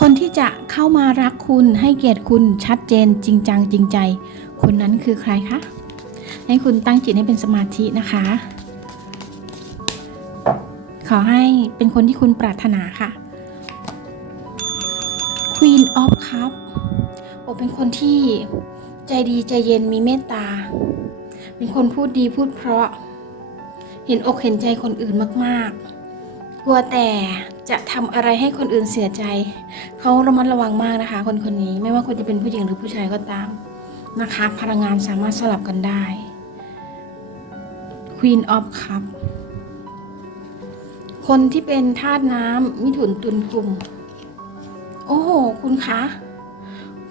คนที่จะเข้ามารักคุณให้เกียรติคุณชัดเจนจริงจังจริงใจ คนนั้นคือใครคะ ให้คุณตั้งจิตให้เป็นสมาธินะคะ ขอให้เป็นคนที่คุณปรารถนาค่ะ Queen of Cup โอเป็นคนที่ใจดีใจเย็นมีเมตตา เป็นคนพูดดีพูดเพราะ เห็นอกเห็นใจคนอื่นมากๆ กลัวแต่จะทำอะไรให้คนอื่นเสียใจ เขาระมัดระวังมากนะคะ คนคนนี้ไม่ว่าคุณจะเป็นผู้หญิงหรือผู้ชายก็ตามนะคะ พลังงานสามารถสลับกันได้ Queen of Cup คนที่เป็นธาตุน้ำมิถุนตุลกลุ่ม โอ้โห คุณคะ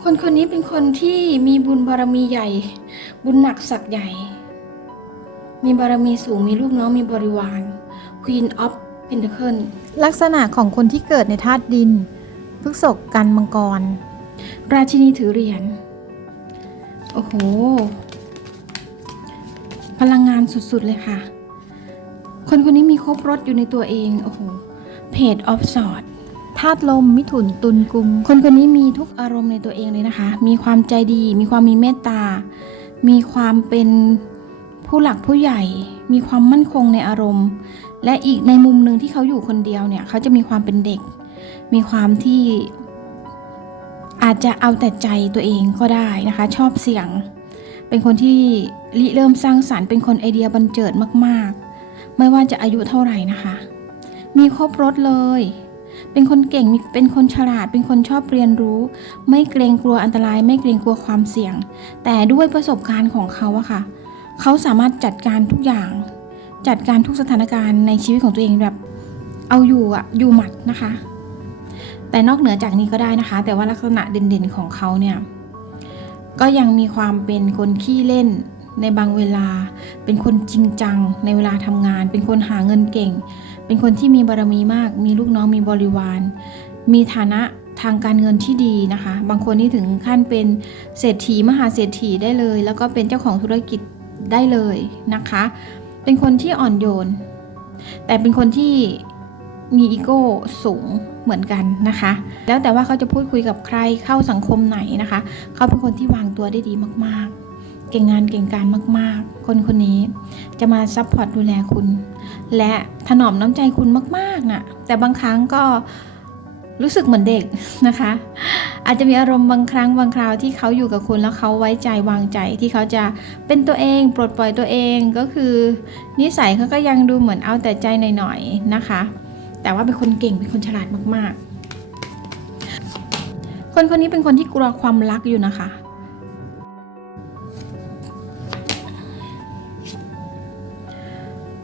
คนคนนี้เป็นคนที่มีบุญบารมีใหญ่ บุญหนักศักย์ใหญ่ มีบารมีสูงมีลูกน้องมีบริวาร Queen of Pentacle ลักษณะของคนที่เกิดในธาตุดินพฤกษกกันมังกร ราชินีถือเหรียญ โอ้โห พลังงานสุดๆเลยค่ะ คนคนนี้มีครบรถอยู่ในตัวเอง โอ้โห เพจออฟสอดธาตุลมมิถุนตุลกุม คนคนนี้มีทุกอารมณ์ในตัวเองเลยนะคะ มีความใจดี มีความมีเมตตา มีความเป็นผู้หลักผู้ใหญ่ มีความมั่นคงในอารมณ์ และอีกในมุมหนึ่งที่เขาอยู่คนเดียวเนี่ยเขาจะมีความเป็นเด็ก มีความที่อาจจะเอาแต่ใจตัวเองก็ได้นะคะ ชอบเสียง เป็นคนที่ริเริ่มสร้างสารรค์เป็นคนไอเดียบันเจิดมากๆ ไม่ว่าจะอายุเท่าไหร่นะคะ มีครบรถเลย เป็นคนเก่งมีเป็นคนฉลาด เป็นคนชอบเรียนรู้ ไม่เกรงกลัวอันตราย ไม่เกรงกลัวความเสี่ยง แต่ด้วยประสบการณ์ของเขาอะค่ะ เขาสามารถจัดการทุกอย่าง จัดการทุกสถานการณ์ในชีวิตของตัวเองแบบเอาอยู่อะอยู่หมัดนะคะ แต่นอกเหนือจากนี้ก็ได้นะคะ แต่ว่าลักษณะเด่นๆของเขาเนี่ยก็ยังมีความเป็นคนขี้เล่นในบางเวลา เป็นคนจริงจังในเวลาทำงาน เป็นคนหาเงินเก่ง เป็นคนที่มีบารมีมาก มีลูกน้องมีบริวาร มีฐานะทางการเงินที่ดีนะคะ บางคนนี่ถึงขั้นเป็นเศรษฐีมหาเศรษฐีได้เลย แล้วก็เป็นเจ้าของธุรกิจได้เลยนะคะ เป็นคนที่อ่อนโยน แต่เป็นคนที่มีอีโก้สูงเหมือนกันนะคะ แล้วแต่ว่าเขาจะพูดคุยกับใครเข้าสังคมไหนนะคะ เขาเป็นคนที่วางตัวได้ดีมากๆ เก่งงานเก่งการมาก ๆ คนคนนี้จะมาซัพพอร์ตดูแลคุณ และถนอมน้ำใจคุณมากๆนะ่ะแต่บางครั้งก็รู้สึกเหมือนเด็กนะคะ อาจจะมีอารมณ์บางครั้งบางคราวที่เขาอยู่กับคุณแล้วเขาไว้ใจวางใจที่เขาจะเป็นตัวเอง ปลดปล่อยตัวเองก็คือ นิสัยเขาก็ยังดูเหมือนเอาแต่ใจหน่อยๆนะคะ แต่ว่าเป็นคนเก่งเป็นคนฉลาดมากๆ คนคนนี้เป็นคนที่กลัวความรักอยู่นะคะ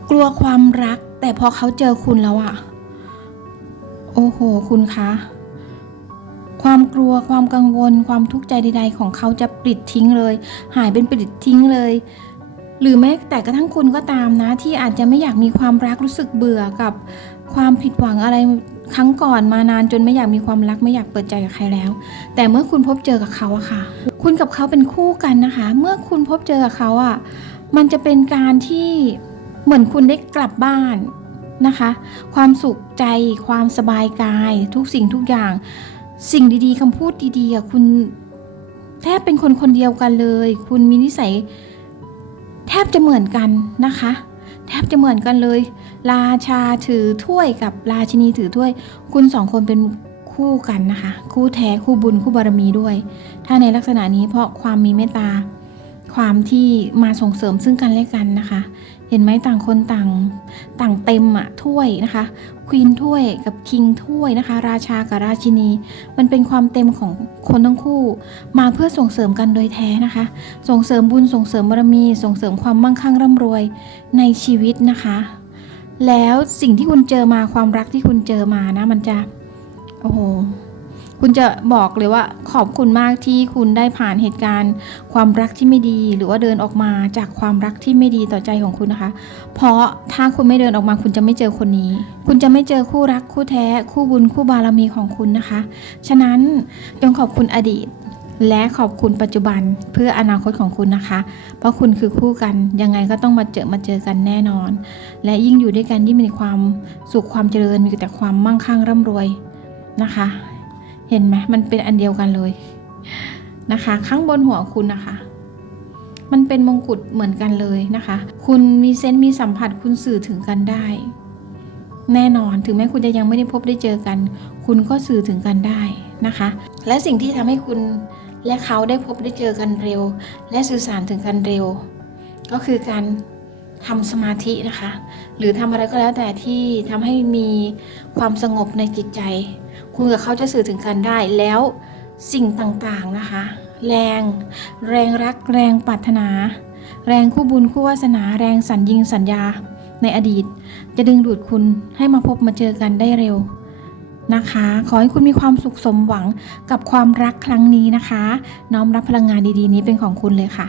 กลัวความรักแต่พอเขาเจอคุณแล้วอะโอ้โห คุณคะ ความกลัวความกังวล ความทุกข์ใจใด ๆ ของเขาจะปลิดทิ้งเลย หายเป็นปลิดทิ้งเลย หรือแม้แต่กระทั่งคุณก็ตามนะ ที่อาจจะไม่อยากมีความรักรู้สึกเบื่อกับความผิดหวังอะไรครั้งก่อนมานานจนไม่อยากมีความรักไม่อยากเปิดใจกับใครแล้ว แต่เมื่อคุณพบเจอกับเขาอะค่ะ คุณกับเขาเป็นคู่กันนะคะ เมื่อคุณพบเจอกับเขาอะมันจะเป็นการที่เหมือนคุณได้กลับบ้านนะคะ ความสุขใจ ความสบายกาย ทุกสิ่งทุกอย่าง สิ่งดีๆคำพูดดีๆอะคุณแทบเป็นคนคนเดียวกันเลย คุณมีนิสัย แทบจะเหมือนกันนะคะ แทบจะเหมือนกันเลย ราชาถือถ้วยกับราชินีถือถ้วย คุณสองคนเป็นคู่กันนะคะ คู่แท้คู่บุญคู่บารมีด้วย ถ้าในลักษณะนี้เพราะความมีเมตตาความที่มาส่งเสริมซึ่งกันและกันนะคะ เห็นไหมต่างคนต่างต่างเต็มอะถ้วยนะคะควีนถ้วยกับคิงถ้วยนะคะ ราชากับราชินี มันเป็นความเต็มของคนทั้งคู่ มาเพื่อส่งเสริมกันโดยแท้นะคะ ส่งเสริมบุญส่งเสริมบารมี ส่งเสริมความมั่งคั่งร่ำรวยในชีวิตนะคะ แล้วสิ่งที่คุณเจอมาความรักที่คุณเจอมานะ มันจะโอ้โห คุณจะบอกเลยว่าขอบคุณมากที่คุณได้ผ่านเหตุการณ์ ความรักที่ไม่ดี หรือว่าเดินออกมาจากความรักที่ไม่ดีต่อใจของคุณนะคะ เพราะถ้าคุณไม่เดินออกมาคุณจะไม่เจอคนนี้ คุณจะไม่เจอคู่รักคู่แท้ คู่บุญคู่บารมีของคุณนะคะ ฉะนั้นจงขอบคุณอดีตและขอบคุณปัจจุบันเพื่ออนาคตของคุณนะคะ เพราะคุณคือคู่กันยังไงก็ต้องมาเจอมาเจอกันแน่นอน และยิ่งอยู่ด้วยกันยิ่งมีความสุขความเจริญมีแต่ความมั่งคั่งร่ำรวยนะคะ เห็นไหมมันเป็นอันเดียวกันเลยนะคะ ข้างบนหัวคุณนะคะ มันเป็นมงกุฎเหมือนกันเลยนะคะ คุณมีเซนส์มีสัมผัสคุณสื่อถึงกันได้ แน่นอนถึงแม้คุณจะยังไม่ได้พบได้เจอกัน คุณก็สื่อถึงกันได้นะคะ และสิ่งที่ทำให้คุณและเขาได้พบได้เจอกันเร็ว และสื่อสารถึงกันเร็ว ก็คือการทำสมาธินะคะ หรือทำอะไรก็แล้วแต่ที่ทำให้มีความสงบในจิตใจ คุณกับเขาจะสื่อถึงกันได้แล้วสิ่งต่างๆนะคะ แรง แรงรัก แรงปรารถนา แรงคู่บุญคู่วาสนา แรงสัญญิงสัญญาในอดีต จะดึงดูดคุณให้มาพบมาเจอกันได้เร็วนะคะ ขอให้คุณมีความสุขสมหวังกับความรักครั้งนี้นะคะ น้อมรับพลังงานดีๆ นี้เป็นของคุณเลยค่ะ